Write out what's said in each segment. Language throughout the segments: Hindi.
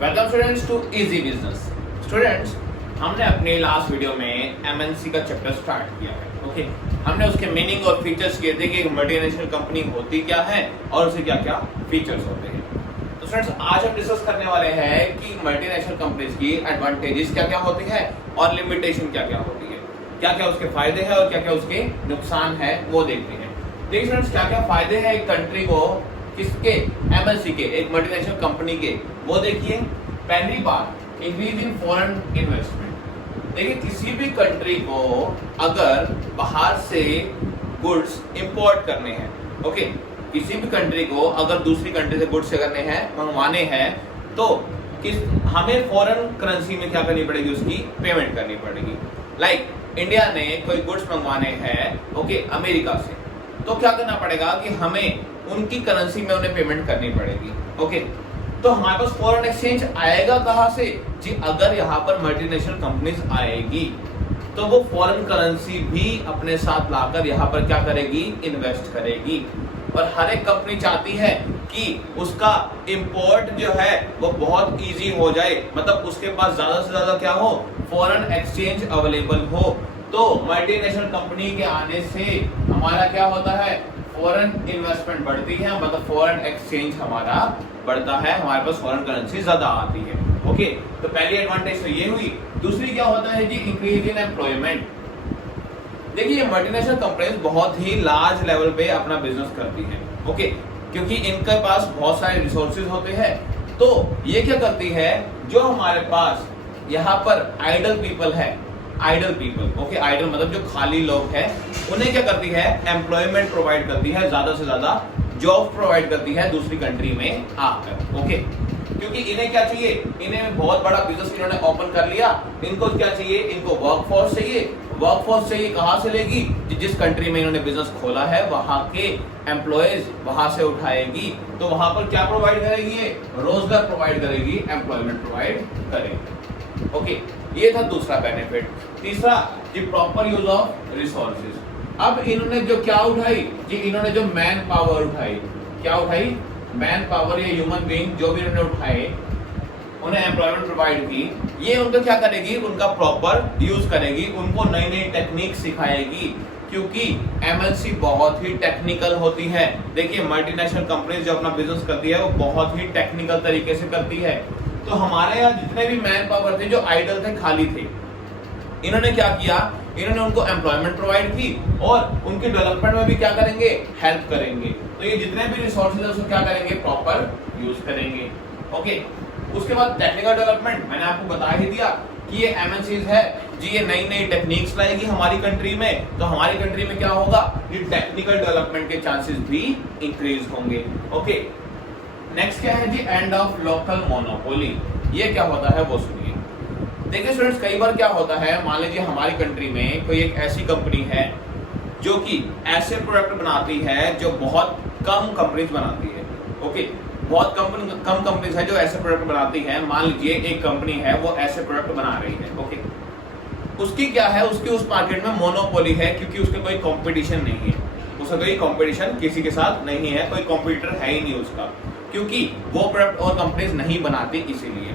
Welcome students to easy business. Students, हमने अपने लास्ट वीडियो में एमएनसी का चैप्टर स्टार्ट किया है। ओके, हमने उसके मीनिंग और फीचर्स किए थे कि एक मल्टीनेशनल कंपनी होती क्या है और उसके क्या क्या फीचर्स होते हैं। तो स्टूडेंट्स, आज हम डिस्कस करने वाले हैं कि मल्टीनेशनल कंपनीज की एडवांटेजेस क्या क्या होती है और लिमिटेशन क्या क्या होती है, क्या क्या उसके फायदे हैं और क्या क्या उसके नुकसान है, वो देखते हैं। देखिए स्टूडेंट्स, क्या क्या फायदे हैं एक कंट्री को, किसके, एमएनसी के, एक मल्टीनेशनल कंपनी के, वो देखिए। पहली बात, इंक्रीज इन फॉरेन इन्वेस्टमेंट। देखिए, किसी भी कंट्री को अगर बाहर से गुड्स इंपोर्ट करने हैं, ओके, किसी भी कंट्री को अगर दूसरी कंट्री से गुड्स करने हैं, मंगवाने हैं, तो हमें फॉरेन करेंसी में क्या करनी पड़ेगी, उसकी पेमेंट करनी पड़ेगी। लाइक इंडिया ने कोई गुड्स मंगवाने हैं, ओके, अमेरिका से, तो क्या करना पड़ेगा कि हमें उनकी करेंसी में उन्हें पेमेंट करनी पड़ेगी। ओके, तो हमारे पास फॉरेन एक्सचेंज आएगा कहां से जी? अगर यहाँ पर मल्टीनेशनल कंपनीज आएगी तो वो फॉरेन करेंसी भी अपने साथ लाकर यहाँ पर क्या करेगी, इन्वेस्ट करेगी। और हर एक कंपनी चाहती है कि उसका इंपोर्ट जो है वो बहुत इजी हो जाए, मतलब उसके पास ज्यादा से ज्यादा क्या हो, फॉरेन एक्सचेंज अवेलेबल हो। तो मल्टीनेशनल कंपनी के आने से हमारा क्या होता है, फॉरेन इन्वेस्टमेंट बढ़ती है, मतलब फॉरेन एक्सचेंज हमारा बढ़ता है, हमारे पास फॉरेन करेंसी ज्यादा आती है। ओके, तो पहली एडवांटेज तो ये हुई। दूसरी क्या होता है जी, इंक्रीज इन एम्प्लॉयमेंट। देखिए, मल्टीनेशनल कंपनीज बहुत ही लार्ज लेवल पे अपना बिजनेस करती हैं, ओके, क्योंकि इनके पास बहुत सारे रिसोर्सेज होते हैं। तो ये क्या करती है, जो हमारे पास यहाँ पर आइडल पीपल है, आइडल पीपल, ओके, आइडल मतलब जो खाली लोग हैं, उन्हें क्या करती है, एम्प्लॉयमेंट प्रोवाइड करती है, ज्यादा से ज्यादा जॉब प्रोवाइड करती है दूसरी कंट्री में आकर। ओके, क्योंकि इन्हें क्या चाहिए, इन्हें बहुत बड़ा बिजनेस इन्होंने ओपन कर लिया, इनको क्या चाहिए, इनको वर्कफोर्स चाहिए। वर्कफोर्स चाहिए कहां से लेगी, जिस कंट्री में इन्होंने बिजनेस खोला है वहां के एम्प्लॉयज वहां से उठाएगी। तो वहां पर क्या प्रोवाइड करेगी, ये रोजगार प्रोवाइड करेगी, एम्प्लॉयमेंट प्रोवाइड करेगी। ओके, ये था दूसरा बेनिफिट। तीसरा जी, प्रॉपर यूज ऑफ रिसोर्सेज। अब इन्होंने जो क्या उठाई जी, इन्होंने जो मैन पावर उठाई, क्या उठाई, मैन पावर या ह्यूमन बीइंग जो भी इन्होंने उठाए, उन्हें एम्प्लॉयमेंट प्रोवाइड की। ये उनका क्या करेगी, उनका प्रॉपर यूज करेगी, उनको नई नई टेक्निक सिखाएगी, क्योंकि एमएनसी बहुत ही टेक्निकल होती है। देखिए, मल्टीनेशनल कंपनीज जो अपना बिजनेस करती है वो बहुत ही टेक्निकल तरीके से करती है। तो हमारे यहाँ जितने भी मैन पावर थे, जो आइडल थे, खाली थे, इन्होंने क्या किया, इन्होंने उनको एम्प्लॉयमेंट प्रोवाइड की और उनके डेवलपमेंट में भी क्या करेंगे, हेल्प करेंगे। तो ये जितने भी रिसोर्सेज है उसको क्या करेंगे, प्रॉपर यूज करेंगे। ओके, उसके बाद टेक्निकल डेवलपमेंट, मैंने आपको बता ही दिया कि ये एमएनसीज है जी, ये नई नई टेक्निक्स लाएगी हमारी कंट्री में, तो हमारी कंट्री में क्या होगा, ये टेक्निकल डेवलपमेंट के चांसेस भी इंक्रीज होंगे। ओके, नेक्स्ट क्या है जी, एंड ऑफ लोकल मोनोपोली। ये क्या होता है वो सुनिए। देखिए स्टूडेंट्स, कई बार क्या होता है, मान लीजिए हमारी कंट्री में कोई एक ऐसी कंपनी है जो कि ऐसे प्रोडक्ट बनाती है जो बहुत कम कंपनीज बनाती है। ओके, बहुत कम कंपनीज है जो ऐसे प्रोडक्ट बनाती है। मान लीजिए एक कंपनी है, वो ऐसे प्रोडक्ट बना रही है। ओके, उसकी क्या है, उसकी उस मार्केट में मोनोपोली है, क्योंकि उसके कोई कंपटीशन नहीं है, उसका कोई कंपटीशन किसी के साथ नहीं है, कोई कंपटीटर है ही नहीं उसका, क्योंकि वो प्रोडक्ट और कंपनीज नहीं बनाती इसीलिए।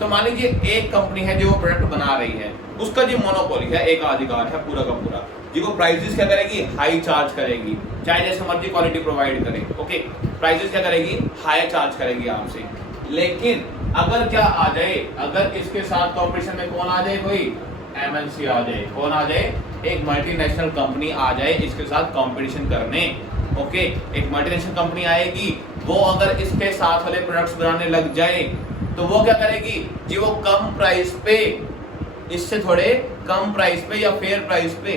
तो मान लीजिए एक कंपनी है जो वो प्रोडक्ट बना रही है, उसका जो मोनोपोली है, एक अधिकार है पूरा का पूरा जी, वो प्राइसेस क्या करेगी, हाई चार्ज करेगी, चाहे जैसे मर्जी क्वालिटी प्रोवाइड करे। ओके, प्राइसेस क्या करेगी, हाई चार्ज करेगी आपसे। लेकिन अगर क्या आ जाए, अगर इसके साथ कॉम्पिटिशन में कौन आ जाए, कोई एमएनसी आ जाए, कौन आ जाए, एक मल्टीनेशनल कंपनी आ जाए इसके साथ कंपटीशन करने। ओके, एक मल्टीनेशनल कंपनी आएगी, वो अगर इसके साथ वाले प्रोडक्ट्स बनाने लग जाए तो वो क्या करेगी जी, वो कम प्राइस पे, इससे थोड़े कम प्राइस पे या फेयर प्राइस पे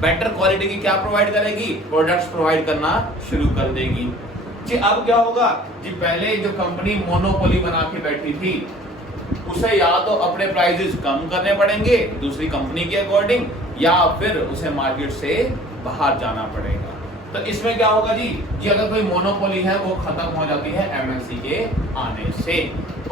बेटर क्वालिटी की क्या प्रोवाइड करेगी, प्रोडक्ट्स प्रोवाइड करना शुरू कर देगी जी। अब क्या होगा जी, पहले जो कंपनी मोनोपोली बना के बैठी थी, उसे या तो अपने प्राइसेस कम करने पड़ेंगे दूसरी कंपनी के अकॉर्डिंग, या फिर उसे मार्केट से बाहर जाना पड़ेगा। तो इसमें क्या होगा जी, अगर कोई मोनोपोली है वो खत्म हो जाती है एमएनसी के आने से।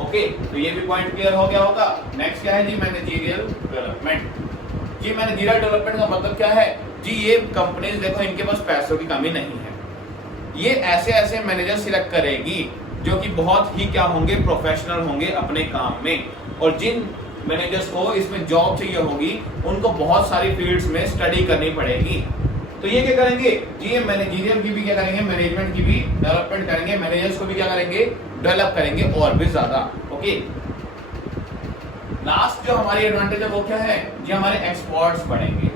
ओके, तो ये भी पॉइंट क्लियर हो गया होगा। नेक्स्ट क्या है जी, मैनेजरियल डेवलपमेंट। जी, मैनेजरियल डेवलपमेंट का मतलब क्या है जी, ये कंपनीज देखो, इनके पास पैसों की कमी नहीं है, ये ऐसे ऐसे मैनेजर सिलेक्ट करेगी जो कि बहुत ही क्या होंगे, प्रोफेशनल होंगे अपने काम में। और जिन मैनेजर्स को इसमें जॉब चाहिए होगी उनको बहुत सारी फील्ड्स में स्टडी करनी पड़ेगी। तो ये क्या करेंगे जी, ये मैनेजरियल की भी क्या करेंगे, मैनेजमेंट की भी डेवलपमेंट करेंगे, मैनेजर्स को भी क्या करेंगे, डेवलप करेंगे और भी ज्यादा। ओके, लास्ट जो हमारी एडवांटेज है वो क्या है जी, हमारे एक्सपोर्ट्स बढ़ेंगे।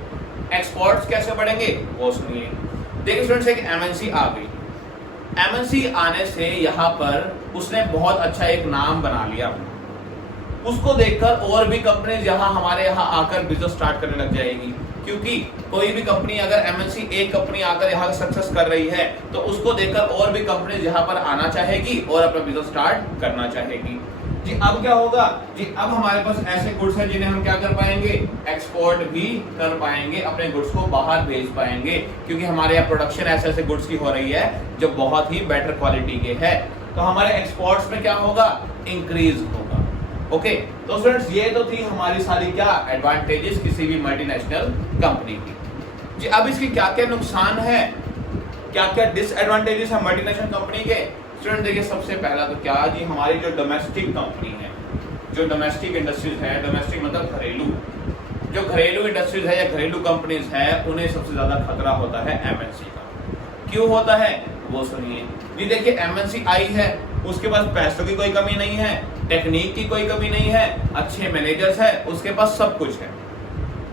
एक्सपोर्ट्स कैसे बढ़ेंगे वो सुनिए। देखिए स्टूडेंट्स, एक एमएनसी आ गई, एमएनसी आने से यहाँ पर उसने बहुत अच्छा एक नाम बना लिया अपना, उसको देखकर और भी कंपनीज यहाँ हमारे यहाँ आकर बिजनेस स्टार्ट करने लग जाएगी। क्योंकि कोई भी कंपनी अगर एमएनसी एक कंपनी आकर यहाँ सक्सेस कर रही है तो उसको देखकर और भी कंपनीज यहाँ पर आना चाहेगी और अपना बिजनेस स्टार्ट करना चाहेगी। जी अब क्या होगा जी, अब हमारे पास ऐसे गुड्स हैं जिन्हें हम क्या कर पाएंगे, एक्सपोर्ट भी कर पाएंगे, अपने गुड्स को बाहर भेज पाएंगे, क्योंकि हमारे यहाँ प्रोडक्शन ऐसे ऐसे गुड्स की हो रही है जो बहुत ही बेटर क्वालिटी के है। तो हमारे एक्सपोर्ट्स में क्या होगा, इंक्रीज होगा। ओके, तो स्टूडेंट्स ये तो थी हमारी सारी क्या एडवांटेजेस किसी भी मल्टीनेशनल कंपनी की। जी अब इसके क्या क्या नुकसान है, क्या क्या डिसएडवांटेजेस है मल्टीनेशनल कंपनी के। स्टूडेंट देखिए, सबसे पहला तो क्या जी, हमारी जो डोमेस्टिक कंपनी है, जो डोमेस्टिक इंडस्ट्रीज है, डोमेस्टिक मतलब घरेलू, जो घरेलू इंडस्ट्रीज है या घरेलू कंपनीज है, उन्हें सबसे ज्यादा खतरा होता है एमएनसी का। क्यों होता है वो सुनिए जी। देखिए एमएनसी आई है, उसके पास पैसों की कोई कमी नहीं है, टेक्निक की कोई कमी नहीं है, अच्छे मैनेजर्स है, उसके पास सब कुछ है।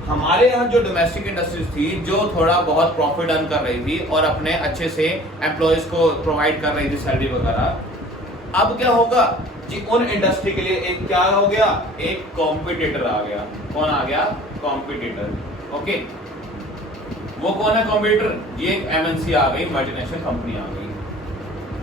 हमारे यहाँ जो डोमेस्टिक इंडस्ट्रीज थी, जो थोड़ा बहुत प्रॉफिट अर्न कर रही थी और अपने अच्छे से एम्प्लॉयज को प्रोवाइड कर रही थी सैलरी वगैरह, अब क्या होगा जी, उन इंडस्ट्री के लिए एक क्या हो गया, एक कॉम्पिटिटर आ गया। कौन आ गया, कॉम्पिटिटर। ओके, वो कौन है कॉम्पिटिटर, ये एमएनसी आ गई, मल्टीनेशनल कंपनी आ गई।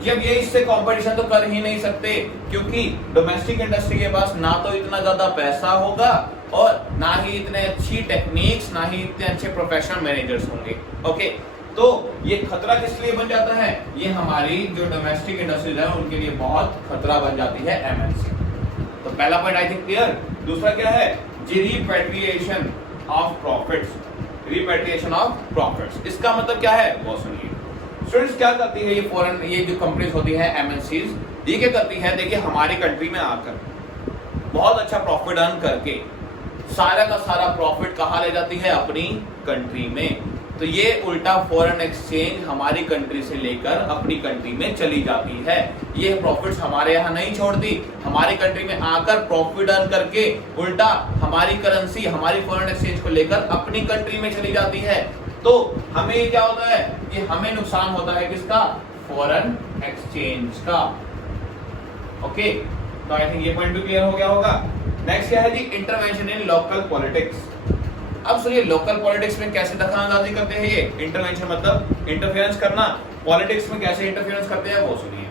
जब ये इससे कंपटीशन तो कर ही नहीं सकते, क्योंकि डोमेस्टिक इंडस्ट्री के पास ना तो इतना ज्यादा पैसा होगा और ना ही इतने अच्छी टेक्निक्स, ना ही इतने अच्छे प्रोफेशनल मैनेजर्स होंगे। ओके, तो ये खतरा किस लिए बन जाता है, ये हमारी जो डोमेस्टिक इंडस्ट्रीज है उनके लिए बहुत खतरा बन जाती है एमएनसी। तो पहला पॉइंट आई थिंक क्लियर। दूसरा क्या है जी, repatriation of profits. Repatriation of profits इसका मतलब क्या है वो सुनिए। स्टूडेंट्स क्या करती है ये फॉरेन, ये जो कंपनीज होती है एमएनसीज, ये क्या करती है, देखिए हमारी कंट्री में आकर बहुत अच्छा प्रॉफिट अर्न करके सारा का सारा प्रॉफिट कहाँ ले जाती है, अपनी कंट्री में। तो ये उल्टा फॉरेन एक्सचेंज हमारी कंट्री से लेकर अपनी कंट्री में चली जाती है। ये प्रॉफिट्स हमारे यहाँ नहीं छोड़ती, हमारी कंट्री में आकर प्रॉफिट अर्न करके उल्टा हमारी करेंसी, हमारी फॉरेन एक्सचेंज को लेकर अपनी कंट्री में चली जाती है। तो हमें क्या होता है, ये हमें नुकसान होता है किसका, फॉरेन एक्सचेंज का। ओके, तो आई थिंक ये पॉइंट भी क्लियर हो गया होगा। नेक्स्ट क्या है जी, इंटरवेंशन इन लोकल पॉलिटिक्स। अब सुनिए, लोकल पॉलिटिक्स में कैसे दखलअंदाजी करते हैं ये, इंटरवेंशन मतलब इंटरफेरेंस करना, पॉलिटिक्स में कैसे इंटरफेरेंस करते हैं वो सुनिए।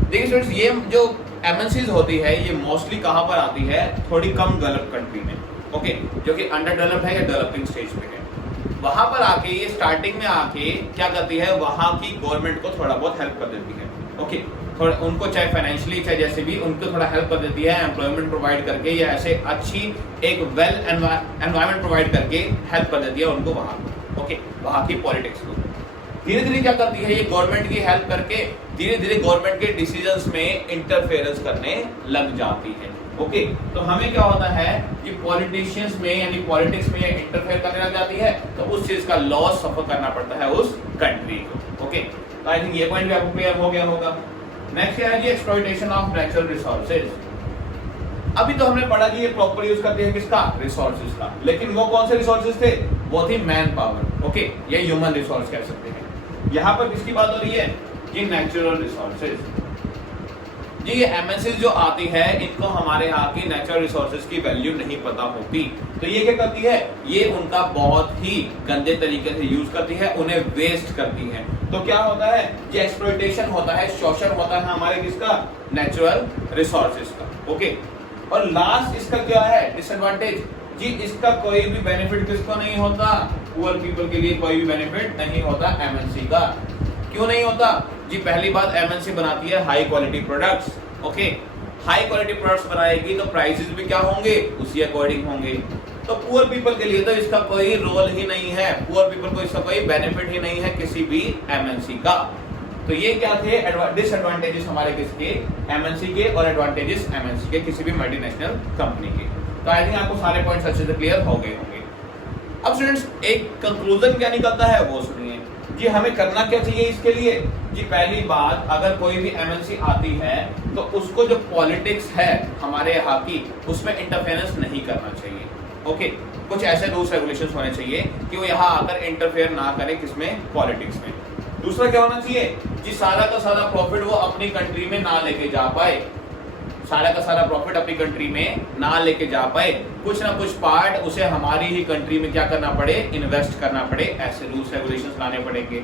देखिए स्टूडेंट्स, ये जो एमएनसीज होती है ये मोस्टली कहां पर आती है, थोड़ी कम डेवलप्ड कंट्री में। ओके, जो कि अंडर डेवलप्ड है या डेवलपिंग स्टेज पे है, वहां पर आके ये स्टार्टिंग में आके क्या करती है, वहां की गवर्नमेंट को थोड़ा बहुत हेल्प कर देती है। ओके, थोड़ा उनको चाहे फाइनेंशियली चाहे जैसे भी, उनको थोड़ा हेल्प कर देती है, एम्प्लॉयमेंट प्रोवाइड करके या ऐसे अच्छी एक वेल एनवायरनमेंट प्रोवाइड करके हेल्प कर देती है उनको वहां। ओके, वहां की पॉलिटिक्स को धीरे धीरे क्या करती है, ये गवर्नमेंट की हेल्प करके धीरे धीरे गवर्नमेंट के डिसीजंस में इंटरफेरेंस करने लग जाती है। ओके, तो हमें क्या होता है कि पॉलिटिशियंस में यानी पॉलिटिक्स में इंटरफेयर करने लग जाती है, तो उस चीज का लॉस सफर करना पड़ता है उस कंट्री को। ओके, तो आई थिंक ये पॉइंट भी आपको क्लियर हो गया होगा। नेक्स्ट क्या है जी, एक्सप्लॉइटेशन ऑफ नेचुरल रिसोर्सेज। अभी तो हमने पढ़ा कि ये प्रॉपर यूज करती है किसका, रिसोर्सेज का, लेकिन वो कौन से रिसोर्सेज थे, वो थी मैन पावर। ओके, ये ह्यूमन रिसोर्स कह सकते हैं। यहाँ पर किसकी बात हो रही है, ये नेचुरल रिसोर्सेज। जी ये एमएनसीज जो आती है इनको हमारे यहाँ की नेचुरल रिसोर्सेज की वैल्यू नहीं पता होती, तो ये क्या करती है, ये उनका बहुत ही गंदे तरीके से यूज करती है, उन्हें वेस्ट करती है। तो क्या होता है, ये एक्सप्लॉइटेशन होता है, शोषण होता है हमारे किसका, नेचुरल रिसोर्सेज का। ओके, और लास्ट इसका क्या है डिसएडवांटेज जी, इसका कोई भी बेनिफिट किसको नहीं होता, पुअर पीपल के लिए कोई भी बेनिफिट नहीं होता एमएनसी का। क्यों नहीं होता जी, पहली बात एमएनसी बनाती है high quality products. Okay, high quality products बनाएगी तो प्राइसेस भी क्या होंगे, उसी अकॉर्डिंग होंगे। तो पुअर पीपल के लिए तो इसका कोई रोल ही नहीं है, पुअर पीपल को इसका कोई बेनिफिट ही नहीं है किसी भी एमएनसी का। तो ये क्या थे डिसएडवांटेजेस हमारे किसके, एमएनसी के, और एडवांटेजेस एमएनसी के, किसी भी मल्टीनेशनल कंपनी के। तो आई थिंक आपको सारे पॉइंट्स अच्छे से क्लियर हो गए होंगे। अब स्टूडेंट्स एक कंक्लूजन क्या निकलता है वो सुनिए जी। हमें करना क्या चाहिए इसके लिए जी? पहली बात, अगर कोई भी एमएनसी आती है तो उसको जो पॉलिटिक्स है हमारे यहाँ की, उसमें इंटरफेरेंस नहीं करना चाहिए। ओके, कुछ ऐसे रूल्स रेगुलेशंस होने चाहिए कि वो यहाँ आकर इंटरफेयर ना करे, किसमें, पॉलिटिक्स में। दूसरा क्या होना चाहिए जी? सारा का सारा प्रॉफिट वो अपनी कंट्री में ना लेके जा पाए, सारा का सारा प्रॉफिट अपनी कंट्री में ना लेके जा पाए, कुछ ना कुछ पार्ट उसे हमारी ही कंट्री में क्या करना पड़े, इन्वेस्ट करना पड़े। ऐसे रूल्स रेगुलेशंस लाने पड़ेंगे।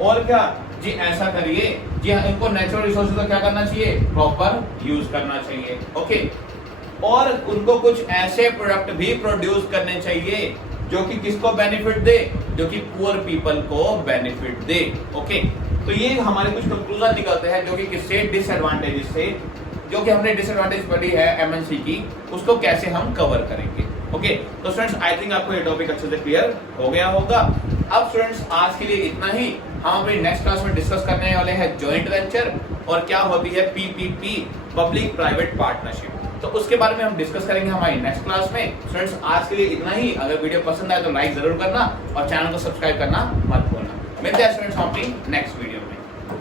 और क्या जी? ऐसा करिए जी, इनको नेचुरल रिसोर्सेज को क्या करना चाहिए, प्रॉपर यूज करना चाहिए। ओके, और उनको कुछ ऐसे प्रोडक्ट भी प्रोड्यूस करने चाहिए जो कि किसको बेनिफिट दे, जो कि पुअर पीपल को बेनिफिट दे। ओके, तो ये हमारे कुछ कंक्लूजन निकलते हैं जो कि किससे, डिसएडवांटेजेस से, जो कि हमने डिसएडवांटेज पढ़ी है एमएनसी की, उसको कैसे हम कवर करेंगे। ओके, तो स्टूडेंट्स आई थिंक आपको ये टॉपिक अच्छे से क्लियर हो गया होगा। अब स्टूडेंट्स आज के लिए इतना ही। हम अपनी नेक्स्ट क्लास में डिस्कस करने वाले हैं जॉइंट वेंचर और क्या होती है पीपीपी, पब्लिक प्राइवेट पार्टनरशिप। तो उसके बारे में हम डिस्कस करेंगे हमारी नेक्स्ट क्लास में। स्टूडेंट्स आज के लिए इतना ही। अगर वीडियो पसंद आए तो लाइक जरूर करना और चैनल को सब्सक्राइब करना मत भूलना। मिलते हैं स्टूडेंट्स अपनी नेक्स्ट वीडियो।